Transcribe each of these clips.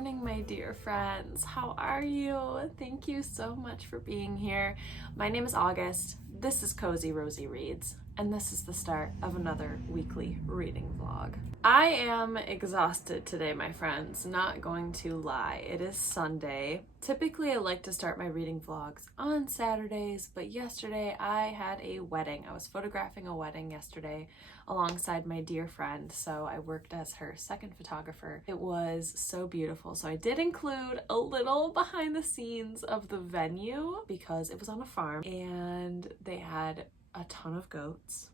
morning, my dear friends. How are you? Thank you so much for being here. My name is August. This is Cozy Rosie Reads, and this is the start of another weekly reading vlog. I am exhausted today, my friends, not going to lie. It is Sunday. Typically, I like to start my reading vlogs on Saturdays, but yesterday I had a wedding. I was photographing a wedding yesterday alongside my dear friend, so I worked as her second photographer. It was so beautiful, so I did include a little behind the scenes of the venue because it was on a farm and they had a ton of goats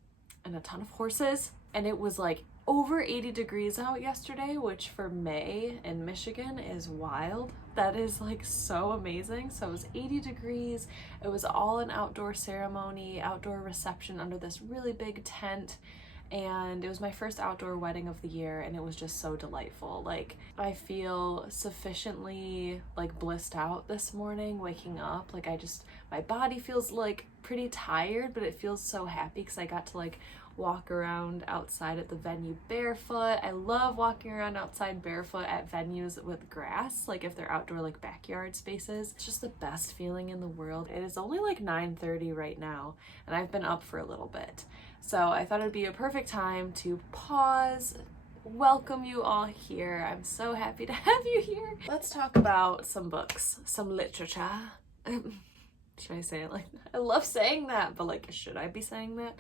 and a ton of horses, and it was like over 80 degrees out yesterday, which for May in Michigan is wild. That is like so amazing. So it was 80 degrees. It was all an outdoor ceremony, outdoor reception under this really big tent. And it was my first outdoor wedding of the year, and it was just so delightful. Like, I feel sufficiently like blissed out this morning waking up. Like, my body feels like pretty tired, but it feels so happy because I got to like walk around outside at the venue barefoot. I love walking around outside barefoot at venues with grass, like if they're outdoor like backyard spaces. It's just the best feeling in the world. It is only like 9:30 right now, and I've been up for a little bit. So I thought it'd be a perfect time to pause, welcome you all here. I'm so happy to have you here. Let's talk about some books, some literature. Should I say it like that? I love saying that, but like, should I be saying that?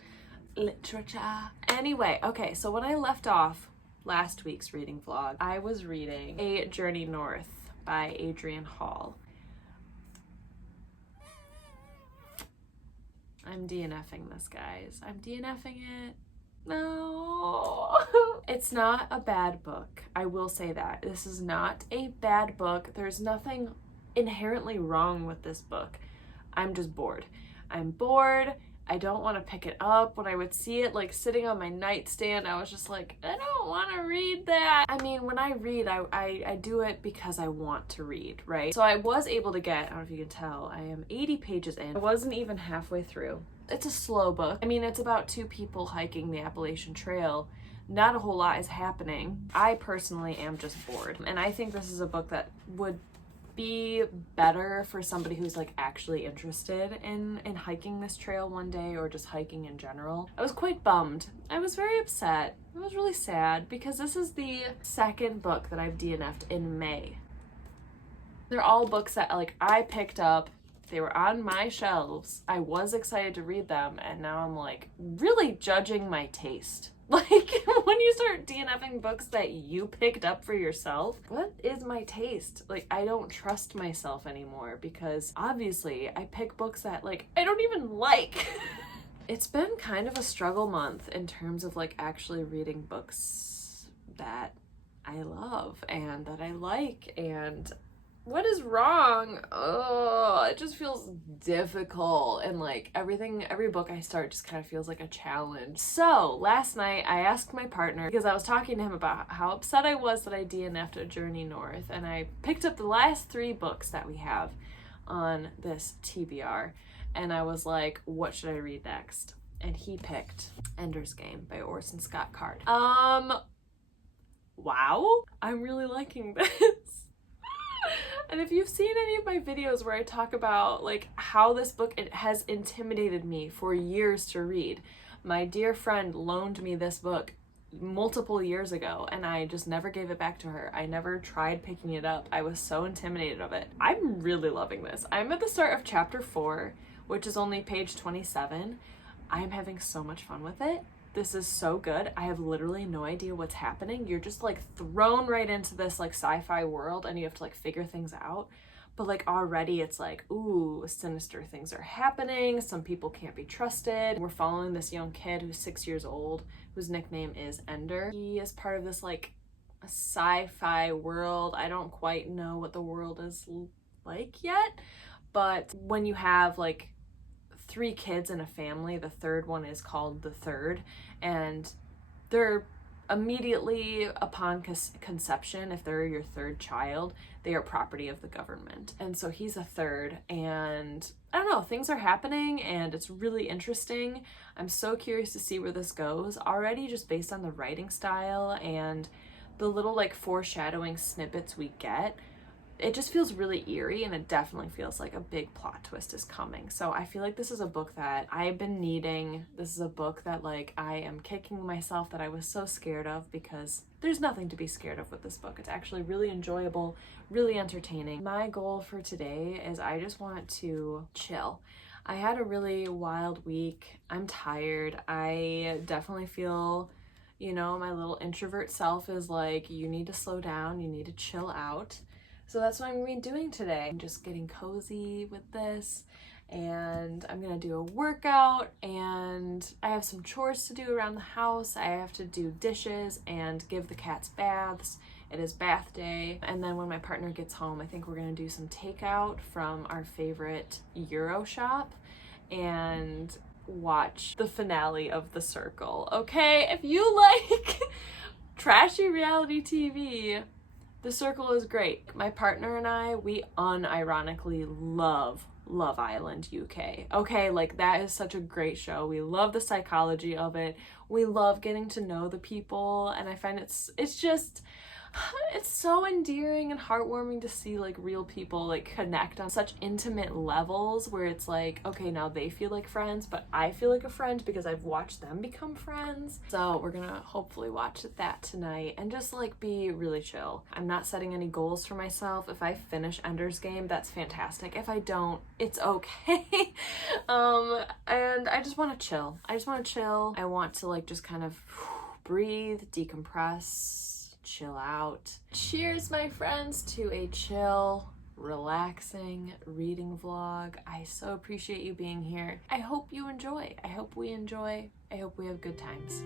Literature. Anyway, okay, so when I left off last week's reading vlog, I was reading A Journey North by Adrian Hall. I'm DNFing this, guys. I'm DNFing it. No. It's not a bad book. I will say that. This is not a bad book. There's nothing inherently wrong with this book. I'm just bored. I'm bored. I don't want to pick it up. When I would see it like sitting on my nightstand, I was just like, I don't want to read that. I mean, when I read, I do it because I want to read, right? So I was able to get, I don't know if you can tell, I am 80 pages in. I wasn't even halfway through. It's a slow book. I mean, it's about two people hiking the Appalachian Trail. Not a whole lot is happening. I personally am just bored. And I think this is a book that would be better for somebody who's like actually interested in hiking this trail one day, or just hiking in general. I was quite bummed. I was very upset. I was really sad because this is the second book that I've DNF'd in May. They're all books that like I picked up. They were on my shelves. I was excited to read them, and now I'm like really judging my taste. Like, when you start DNFing books that you picked up for yourself, what is my taste? Like, I don't trust myself anymore because obviously I pick books that like I don't even like. It's been kind of a struggle month in terms of like actually reading books that I love and that I like, and what is wrong? Oh, it just feels difficult, and like every book I start just kind of feels like a challenge. So last night I asked my partner, because I was talking to him about how upset I was that I DNF'd A Journey North, and I picked up the last 3 books that we have on this TBR, and I was like, what should I read next? And he picked Ender's Game by Orson Scott Card. Wow, I'm really liking this. And if you've seen any of my videos where I talk about like how this book has intimidated me for years to read, my dear friend loaned me this book multiple years ago, and I just never gave it back to her. I never tried picking it up. I was so intimidated of it. I'm really loving this. I'm at the start of chapter 4, which is only page 27. I'm having so much fun with it. This is so good. I have literally no idea what's happening. You're just like thrown right into this like sci-fi world, and you have to like figure things out. But like already it's like, ooh, sinister things are happening. Some people can't be trusted. We're following this young kid who's 6 years old, whose nickname is Ender. He is part of this like a sci-fi world. I don't quite know what the world is like yet, but when you have like 3 kids in a family, the third one is called the Third, and they're immediately upon conception, if they're your third child, they are property of the government. And so he's a third, and I don't know, things are happening and it's really interesting. I'm so curious to see where this goes already, just based on the writing style and the little like foreshadowing snippets we get, it just feels really eerie, and it definitely feels like a big plot twist is coming. So I feel like this is a book that I've been needing. This is a book that like I am kicking myself that I was so scared of, because there's nothing to be scared of with this book. It's actually really enjoyable, really entertaining. My goal for today is I just want to chill. I had a really wild week. I'm tired. I definitely feel, you know, my little introvert self is like, you need to slow down, you need to chill out. So that's what I'm gonna be doing today. I'm just getting cozy with this, and I'm gonna do a workout, and I have some chores to do around the house. I have to do dishes and give the cats baths. It is bath day. And then when my partner gets home, I think we're gonna do some takeout from our favorite Euro shop and watch the finale of The Circle. Okay, if you like trashy reality TV, The Circle is great. My partner and I, we unironically love Love Island UK. Okay, like that is such a great show. We love the psychology of it. We love getting to know the people, and I find it's just, it's so endearing and heartwarming to see like real people like connect on such intimate levels, where it's like, okay, now they feel like friends, but I feel like a friend because I've watched them become friends. So we're gonna hopefully watch that tonight and just like be really chill. I'm not setting any goals for myself. If I finish Ender's Game, that's fantastic. If I don't, it's okay. And I just want to chill. I want to like just kind of breathe, decompress, chill out. Cheers, my friends, to a chill, relaxing reading vlog. I so appreciate you being here. I hope you enjoy. I hope we enjoy. I hope we have good times.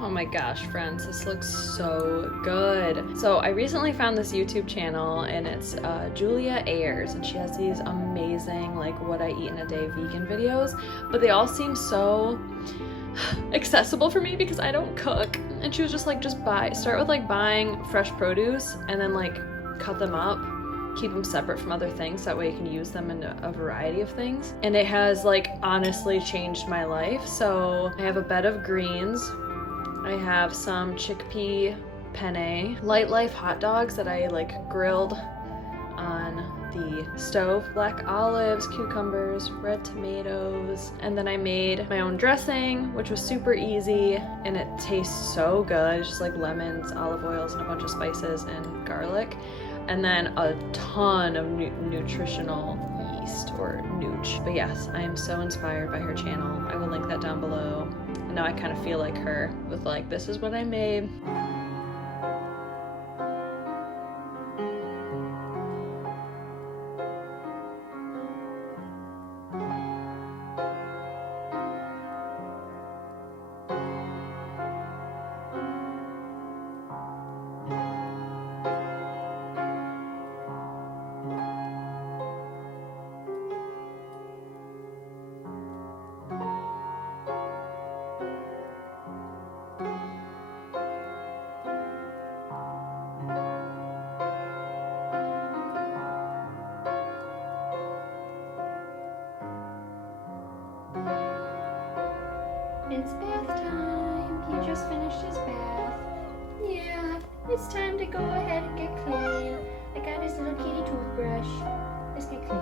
Oh my gosh, friends, this looks so good. So I recently found this YouTube channel, and it's Julia Ayers, and she has these amazing like what I eat in a day vegan videos, but they all seem so accessible for me because I don't cook. And she was just like, start with like buying fresh produce and then like cut them up, keep them separate from other things, that way you can use them in a variety of things. And it has like honestly changed my life. So I have a bed of greens, I have some chickpea penne, Light Life hot dogs that I like grilled on the stove, black olives, cucumbers, red tomatoes, and then I made my own dressing, which was super easy, and it tastes so good. It's just like lemons, olive oils, and a bunch of spices and garlic, and then a ton of nutritional yeast or nooch. But yes, I am so inspired by her channel. I will link that down below. And now I kind of feel like her with like, this is what I made. It's bath time. He just finished his bath. Yeah, it's time to go ahead and get clean. I got his little kitty toothbrush. Let's get clean.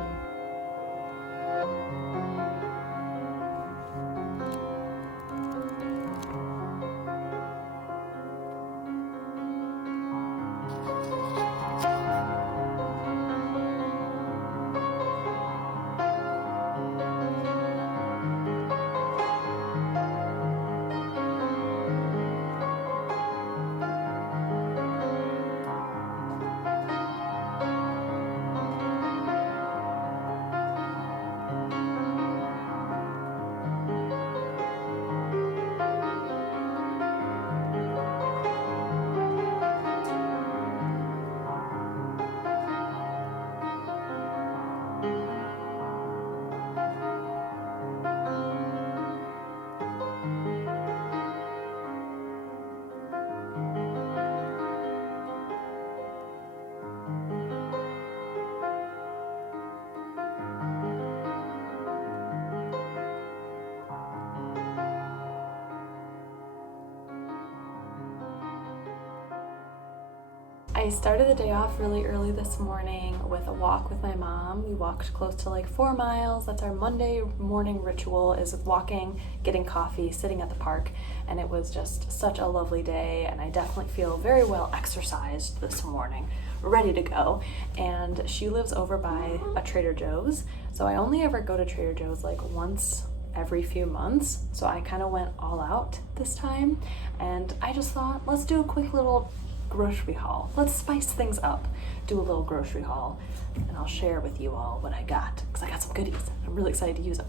I started the day off really early this morning with a walk with my mom. We walked close to like 4 miles. That's our Monday morning ritual, is walking, getting coffee, sitting at the park, and it was just such a lovely day, and I definitely feel very well exercised this morning, ready to go. And she lives over by a Trader Joe's, so I only ever go to Trader Joe's like once every few months, so I kind of went all out this time, and I just thought, let's do a quick little grocery haul. Let's spice things up, do a little grocery haul, and I'll share with you all what I got, because I got some goodies. I'm really excited to use them.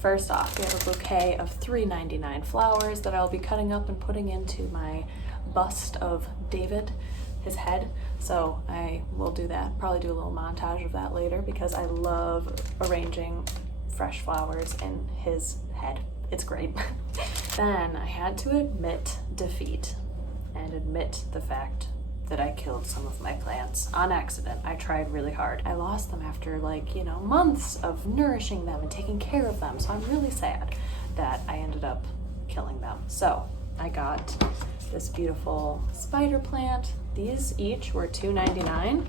First off, we have a bouquet of $3.99 flowers that I'll be cutting up and putting into my bust of David, his head. So I will do that, probably do a little montage of that later, because I love arranging fresh flowers in his head. It's great. Then I had to admit defeat and admit the fact that I killed some of my plants on accident. I tried really hard. I lost them after months of nourishing them and taking care of them. So I'm really sad that I ended up killing them. So I got this beautiful spider plant. These each were $2.99,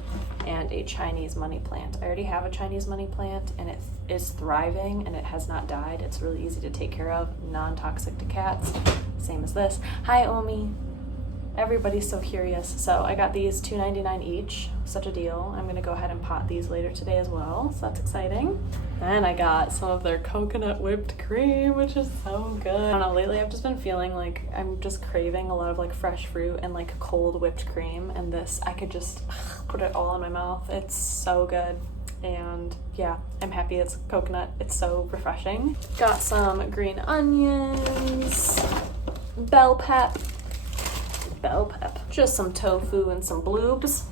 and a Chinese money plant. I already have a Chinese money plant, and it is thriving and it has not died. It's really easy to take care of, non-toxic to cats. Same as this. Hi, Omi. Everybody's so curious. So I got these $2.99 each. Such a deal. I'm gonna go ahead and pot these later today as well, so that's exciting. Then I got some of their coconut whipped cream, which is so good. I don't know, lately I've just been feeling like I'm just craving a lot of like fresh fruit and like cold whipped cream, and this, I could just put it all in my mouth. It's so good. And yeah, I'm happy it's coconut. It's so refreshing. Got some green onions, bell pep, just some tofu and some bloobs,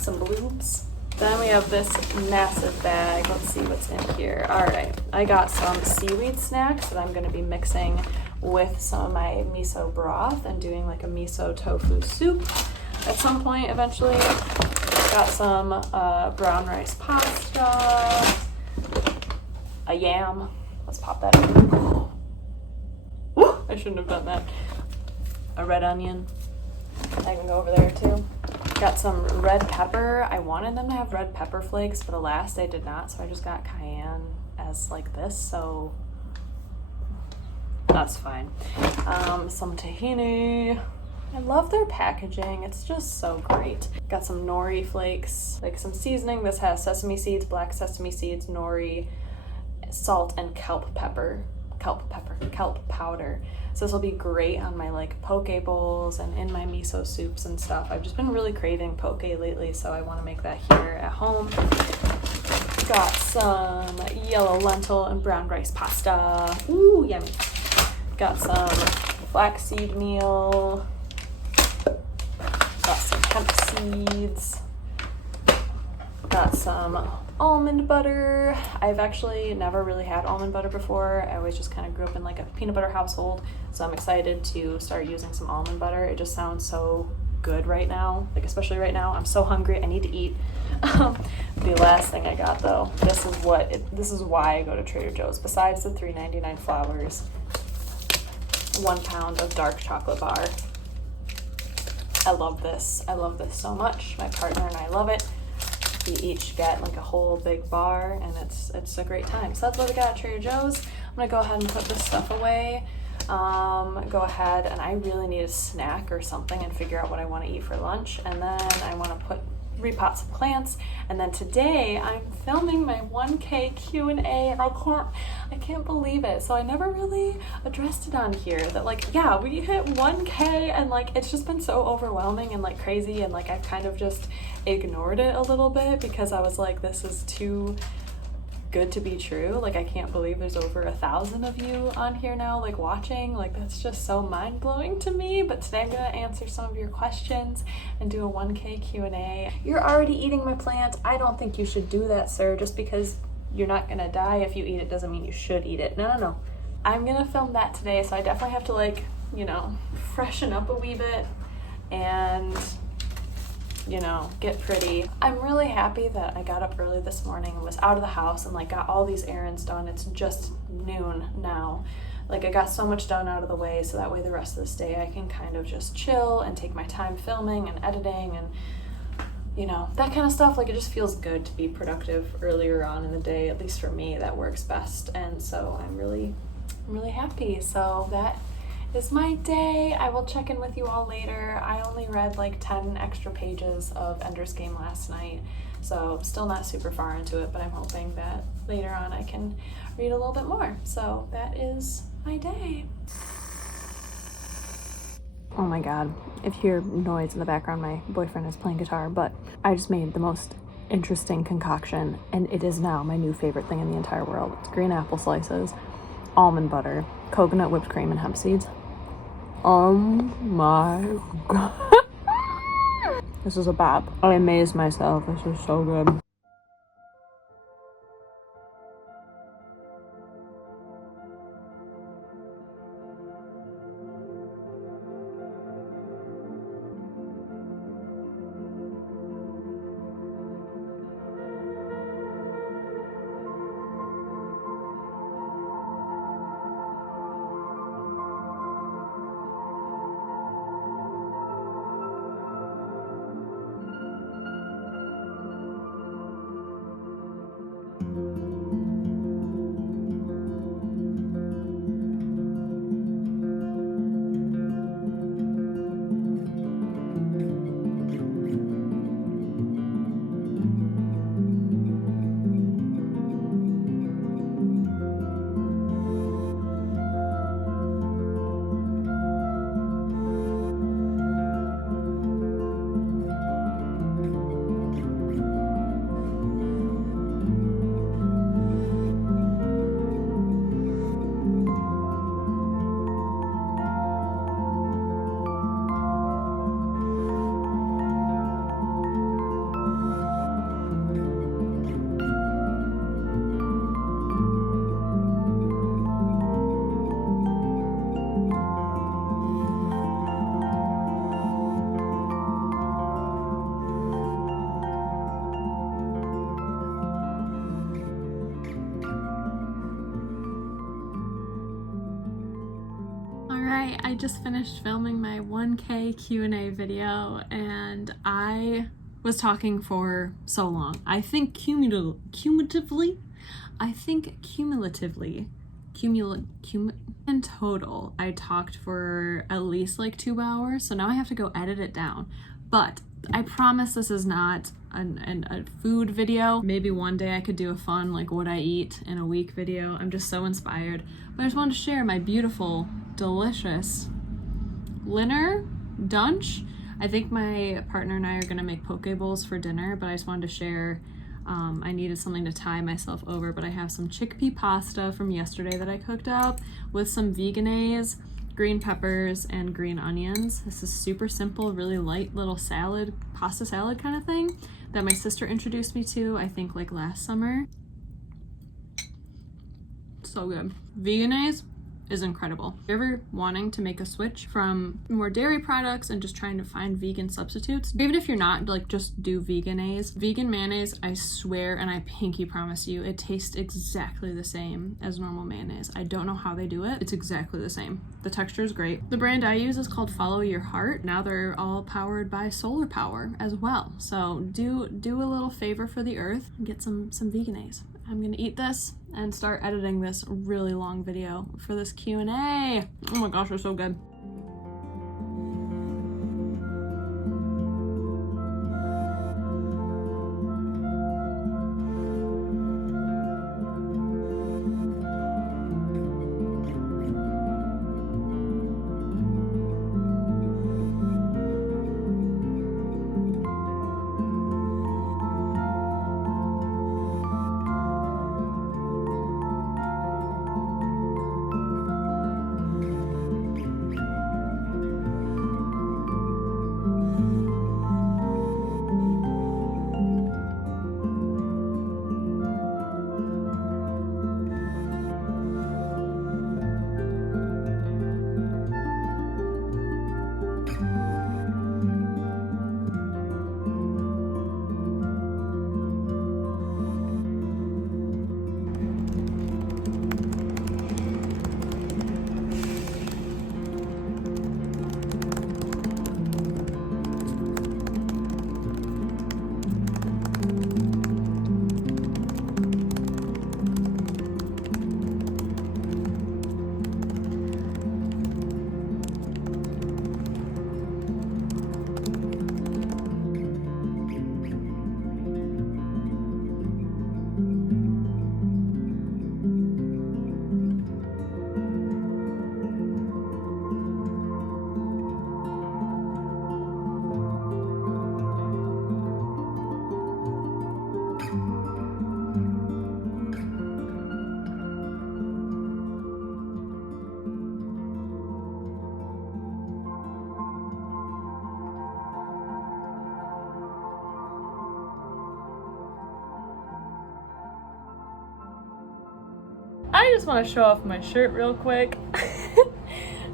some bloobs. Then we have this massive bag. Let's see what's in here. All right, I got some seaweed snacks that I'm gonna be mixing with some of my miso broth and doing like a miso tofu soup at some point eventually. Got some brown rice pasta, a yam. Let's pop that in. I shouldn't have done that. A red onion. I can go over there too. Got some red pepper. I wanted them to have red pepper flakes, but alas, they did not, so I just got cayenne as like this, so that's fine. Some tahini. I love their packaging. It's just so great. Got some nori flakes, like some seasoning. This has sesame seeds, black sesame seeds, nori, salt, and kelp powder. So this will be great on my like poke bowls and in my miso soups and stuff. I've just been really craving poke lately, so I want to make that here at home. Got some yellow lentil and brown rice pasta. Ooh, yummy. Got some flaxseed meal. Got some hemp seeds. Got some almond butter. I've actually never really had almond butter before. I always just kind of grew up in like a peanut butter household, so I'm excited to start using some almond butter. It just sounds so good right now, like especially right now. I'm so hungry, I need to eat. The last thing I got though, this is why I go to Trader Joe's. Besides the $3.99 flowers, 1 pound of dark chocolate bar. I love this so much. My partner and I love it. We each get like a whole big bar, and it's a great time. So that's what I got at Trader Joe's. I'm gonna go ahead and put this stuff away. Go ahead, and I really need a snack or something and figure out what I want to eat for lunch. And then I want to repot some plants. And then today I'm filming my 1K Q&A, and I can't believe it. So I never really addressed it on here that we hit 1K, and it's just been so overwhelming and crazy, and I've kind of just ignored it a little bit because I was like, this is too good to be true. I can't believe there's over 1,000 of you on here now watching. That's just so mind-blowing to me. But today I'm gonna answer some of your questions and do a 1K Q&A. You're already eating my plant. I don't think you should do that, sir. Just because you're not gonna die if you eat it doesn't mean you should eat it. No. I'm gonna film that today, so I definitely have to freshen up a wee bit and get pretty. I'm really happy that I got up early this morning and was out of the house and got all these errands done. It's just noon now. I got so much done out of the way, so that way the rest of this day I can kind of just chill and take my time filming and editing and you know, that kind of stuff. Like, it just feels good to be productive earlier on in the day. At least for me, that works best. And so I'm really happy. So that is my day. I will check in with you all later. I only read like 10 extra pages of Ender's Game last night, so still not super far into it, but I'm hoping that later on I can read a little bit more. So that is my day. Oh my god, if you hear noise in the background, my boyfriend is playing guitar, but I just made the most interesting concoction, and it is now my new favorite thing in the entire world. It's green apple slices, almond butter, coconut whipped cream, and hemp seeds. Oh my god. This is a bop. I amazed myself. This is so good. I just finished filming my 1K Q&A video, and I was talking for so long. I think cumulatively, in total, I talked for at least like 2 hours, so now I have to go edit it down. But I promise this is not a food video. Maybe one day I could do a fun, like, what I eat in a week video. I'm just so inspired. But I just wanted to share my beautiful, delicious dinner dunch. I think my partner and I are gonna make poke bowls for dinner, but I just wanted to share. I needed something to tie myself over, but I have some chickpea pasta from yesterday that I cooked up with some veganaise, green peppers, and green onions. This is super simple, really light little salad, pasta salad kind of thing that my sister introduced me to, I think like last summer. So good. Veganaise is incredible. If you're ever wanting to make a switch from more dairy products and just trying to find vegan substitutes, even if you're not, like, just do veganaise. Vegan mayonnaise, I swear and I pinky promise you, it tastes exactly the same as normal mayonnaise. I don't know how they do it. It's exactly the same. The texture is great. The brand I use is called Follow Your Heart. Now they're all powered by solar power as well. So do a little favor for the earth and get some veganaise. I'm gonna eat this and start editing this really long video for this Q&A. Oh my gosh, they're so good. just want to show off my shirt real quick.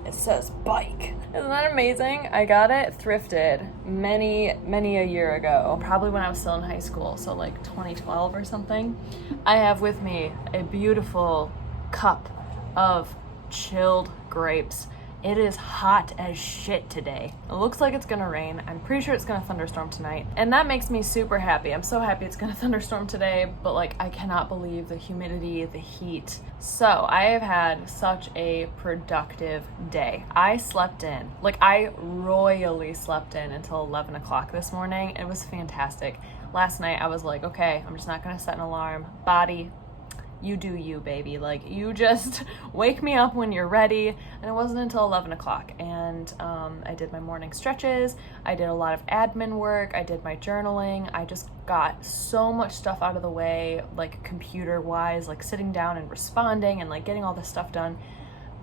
It says bike. Isn't that amazing? I got it thrifted many a year ago, probably when I was still in high school, so like 2012 or something. I have with me a beautiful cup of chilled grapes. It is hot as shit today. It looks like it's gonna rain. I'm pretty sure it's gonna thunderstorm tonight. And that makes me super happy. I'm so happy it's gonna thunderstorm today, but like I cannot believe the humidity, the heat. So I have had such a productive day. I slept in. Like I royally slept in until 11 o'clock this morning. It was fantastic. Last night I was like, okay, I'm just not gonna set an alarm. Body, you do you, baby. Like, you just wake me up when you're ready. And it wasn't until 11 o'clock. And I did my morning stretches. I did a lot of admin work. I did my journaling. I just got so much stuff out of the way, like computer-wise, like sitting down and responding and like getting all this stuff done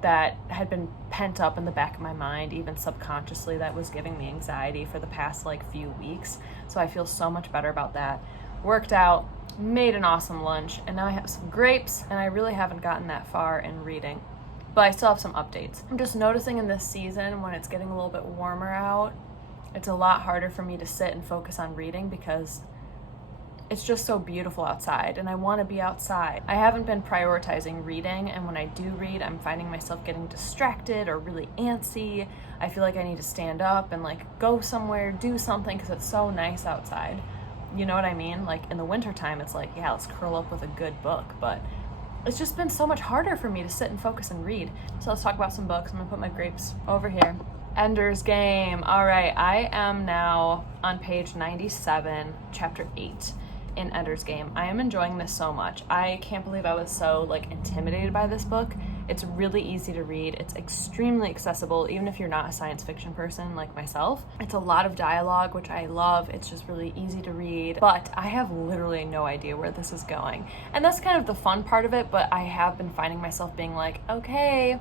that had been pent up in the back of my mind, even subconsciously, that was giving me anxiety for the past like few weeks. So I feel so much better about that. Worked out, made an awesome lunch, and now I have some grapes, and I really haven't gotten that far in reading, but I still have some updates. I'm just noticing in this season, when it's getting a little bit warmer out, it's a lot harder for me to sit and focus on reading because it's just so beautiful outside, and I want to be outside. I haven't been prioritizing reading, and when I do read, I'm finding myself getting distracted or really antsy. I feel like I need to stand up and like go somewhere, do something, because it's so nice outside. You know what I mean? Like in the wintertime, it's like, yeah, let's curl up with a good book. But it's just been so much harder for me to sit and focus and read. So let's talk about some books. I'm gonna put my grapes over here. Ender's Game. All right, I am now on page 97, chapter 8 in Ender's Game. I am enjoying this so much. I can't believe I was so like intimidated by this book. It's really easy to read. It's extremely accessible, even if you're not a science fiction person like myself. It's a lot of dialogue, which I love. It's just really easy to read, but I have literally no idea where this is going. And that's kind of the fun part of it, but I have been finding myself being like, okay,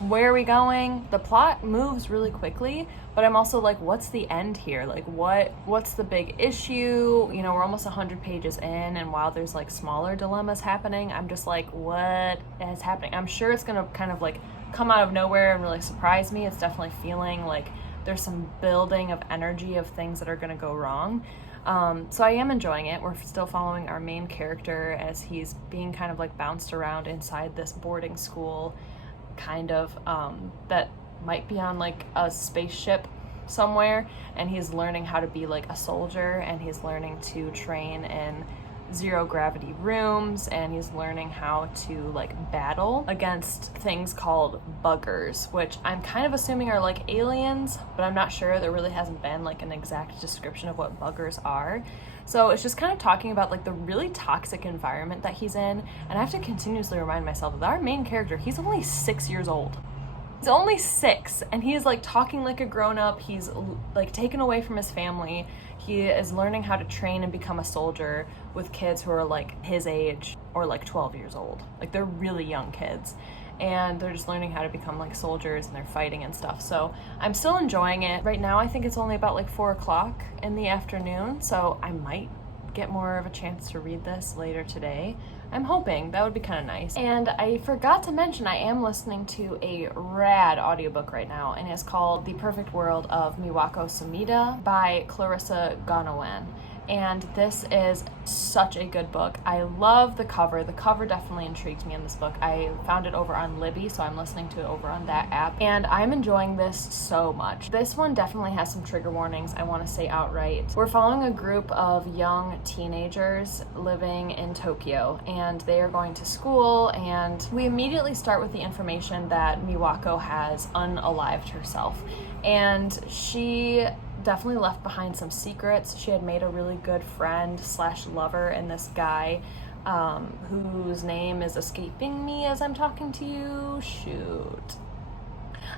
where are we going? The plot moves really quickly, but I'm also like, what's the end here? Like, what's the big issue? You know, we're almost 100 pages in, and while there's like smaller dilemmas happening, I'm just like, what is happening? I'm sure it's gonna kind of like come out of nowhere and really surprise me. It's definitely feeling like there's some building of energy of things that are gonna go wrong. So I am enjoying it. We're still following our main character as he's being kind of like bounced around inside this boarding school kind of that might be on like a spaceship somewhere, and he's learning how to be like a soldier, and he's learning to train in zero gravity rooms, and he's learning how to like battle against things called buggers, which I'm kind of assuming are like aliens, but I'm not sure. There really hasn't been like an exact description of what buggers are. So it's just kind of talking about like the really toxic environment that he's in. And I have to continuously remind myself that our main character, he's only 6 years old. He's only 6, and he's like talking like a grown-up. He's like taken away from his family. He is learning how to train and become a soldier with kids who are like his age or like 12 years old. Like they're really young kids, and they're just learning how to become like soldiers, and they're fighting and stuff. So I'm still enjoying it. Right now I think it's only about like 4 o'clock in the afternoon, so I might get more of a chance to read this later today. I'm hoping. That would be kind of nice. And I forgot to mention, I am listening to a rad audiobook right now, and it's called The Perfect World of Miwako Sumida by Clarissa Gonowan. And this is such a good book. I love the cover. The cover definitely intrigued me in this book. I found it over on Libby, so I'm listening to it over on that app, and I'm enjoying this so much. This one definitely has some trigger warnings, I want to say outright. We're following a group of young teenagers living in Tokyo, and they are going to school, and we immediately start with the information that Miwako has unalived herself. And she definitely left behind some secrets. She had made a really good friend / lover in this guy whose name is escaping me as I'm talking to you. Shoot.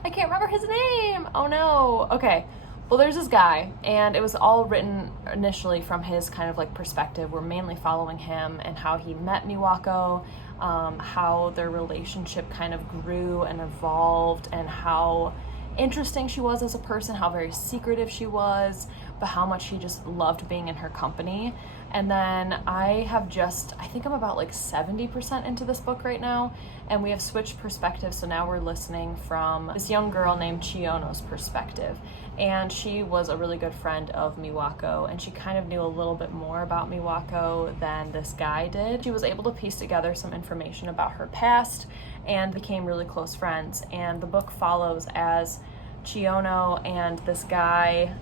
I can't remember his name. Oh no. Okay. Well, there's this guy, and it was all written initially from his kind of like perspective. We're mainly following him and how he met Miwako, how their relationship kind of grew and evolved, and how interesting she was as a person, how very secretive she was, but how much he just loved being in her company. And then I think I'm about like 70% into this book right now, and we have switched perspectives, so now we're listening from this young girl named Chiono's perspective. And she was a really good friend of Miwako, and she kind of knew a little bit more about Miwako than this guy did. She was able to piece together some information about her past and became really close friends. And the book follows as Chiono and this guy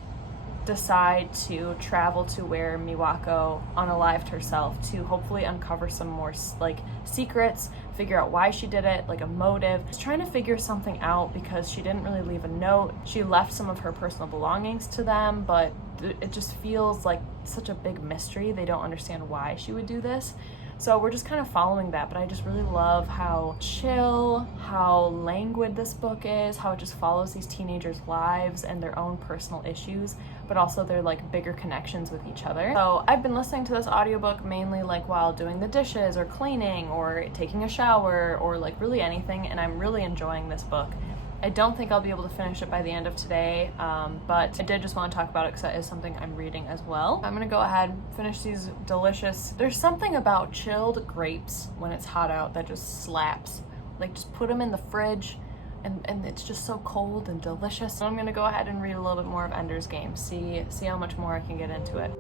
decide to travel to where Miwako unalived herself to hopefully uncover some more like secrets, figure out why she did it, like a motive. She's trying to figure something out because she didn't really leave a note. She left some of her personal belongings to them, but it just feels like such a big mystery. They don't understand why she would do this. So we're just kind of following that, but I just really love how chill, how languid this book is, how it just follows these teenagers' lives and their own personal issues, but also their like bigger connections with each other. So I've been listening to this audiobook mainly like while doing the dishes or cleaning or taking a shower or like really anything, and I'm really enjoying this book. I don't think I'll be able to finish it by the end of today, but I did just want to talk about it because that is something I'm reading as well. I'm gonna go ahead and finish these delicious. There's something about chilled grapes when it's hot out that just slaps. Like just put them in the fridge and it's just so cold and delicious. So I'm gonna go ahead and read a little bit more of Ender's Game, see how much more I can get into it.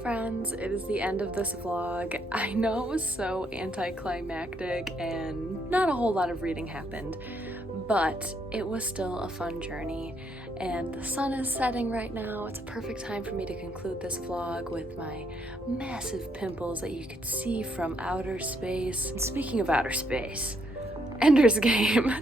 Friends, it is the end of this vlog. I know it was so anticlimactic and not a whole lot of reading happened, but it was still a fun journey, and the sun is setting right now. It's a perfect time for me to conclude this vlog with my massive pimples that you could see from outer space. And speaking of outer space, Ender's Game.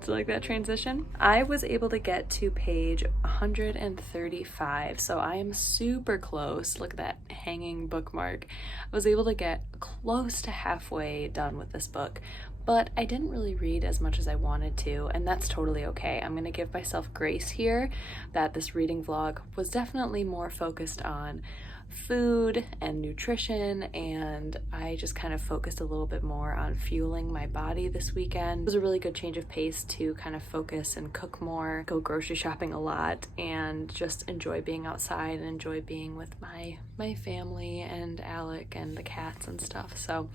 Do you like that transition? I was able to get to page 135, so I am super close. Look at that hanging bookmark. I was able to get close to halfway done with this book, but I didn't really read as much as I wanted to, and that's totally okay. I'm gonna give myself grace here that this reading vlog was definitely more focused on food and nutrition, and I just kind of focused a little bit more on fueling my body this weekend. It was a really good change of pace to kind of focus and cook more, go grocery shopping a lot, and just enjoy being outside and enjoy being with my family and Alec and the cats and stuff. So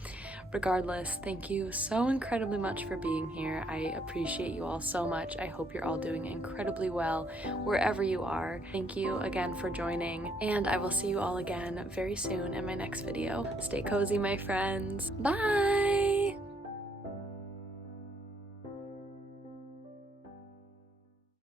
regardless, thank you so incredibly much for being here. I appreciate you all so much. I hope you're all doing incredibly well wherever you are. Thank you again for joining, and I will see you all again very soon in my next video. Stay cozy, my friends. Bye!